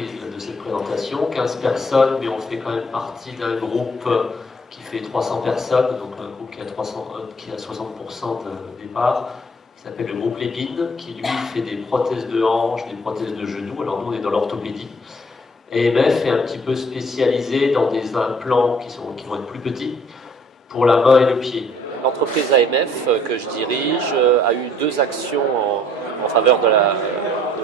surprise de cette présentation. 15 personnes, mais on fait quand même partie d'un groupe qui fait 300 personnes, donc un groupe qui a 60% de départ, qui s'appelle le groupe Lépine, qui lui fait des prothèses de hanches, des prothèses de genoux. Alors nous on est dans l'orthopédie. Et EMF est un petit peu spécialisé dans des implants qui vont être plus petits pour la main et le pied. L'entreprise AMF que je dirige a eu 2 actions en faveur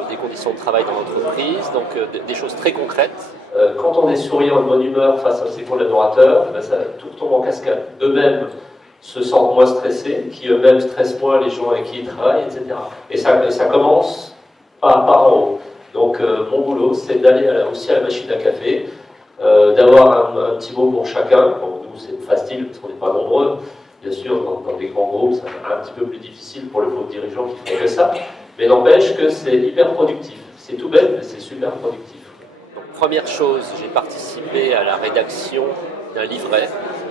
des conditions de travail dans l'entreprise, donc des choses très concrètes. Quand on est souriant et de bonne humeur face à ses collaborateurs, tout tombe en cascade. Eux-mêmes se sentent moins stressés, qui eux-mêmes stressent moins les gens avec qui ils travaillent, etc. Et ça commence par en haut. Donc mon boulot, c'est d'aller aussi à la machine à café, d'avoir un petit mot pour chacun. Bon, nous, c'est facile parce qu'on n'est pas nombreux. Bien sûr, dans des grands groupes, c'est un petit peu plus difficile pour le pauvre dirigeant qui ne fait que ça. Mais n'empêche que c'est hyper productif. C'est tout bête, mais c'est super productif. Donc, première chose, j'ai participé à la rédaction d'un livret,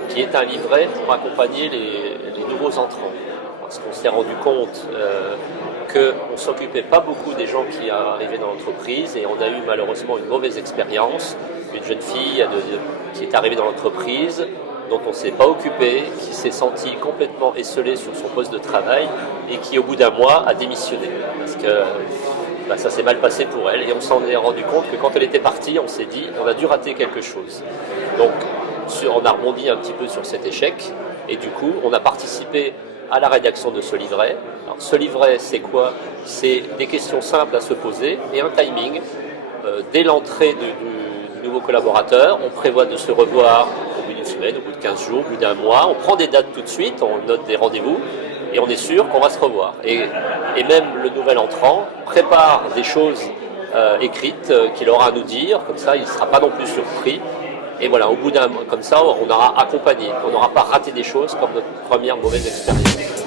qui est un livret pour accompagner les nouveaux entrants. Parce qu'on s'est rendu compte qu'on ne s'occupait pas beaucoup des gens qui arrivaient dans l'entreprise, et on a eu malheureusement une mauvaise expérience. Une jeune fille qui est arrivée dans l'entreprise, dont on ne s'est pas occupé, qui s'est sentie complètement esseulée sur son poste de travail et qui au bout d'un mois a démissionné parce que ça s'est mal passé pour elle, et on s'en est rendu compte que quand elle était partie, on s'est dit on a dû rater quelque chose. Donc on a rebondi un petit peu sur cet échec, et du coup on a participé à la rédaction de ce livret. Alors, ce livret, c'est quoi? C'est des questions simples à se poser et un timing. Dès l'entrée du nouveau collaborateur, on prévoit de se revoir au bout d'une semaine, au bout de 15 jours, au bout d'un mois. On prend des dates tout de suite, on note des rendez-vous et on est sûr qu'on va se revoir. Et même le nouvel entrant prépare des choses écrites qu'il aura à nous dire, comme ça il ne sera pas non plus surpris. Et voilà, au bout d'un mois, comme ça, on aura accompagné, on n'aura pas raté des choses comme notre première mauvaise expérience.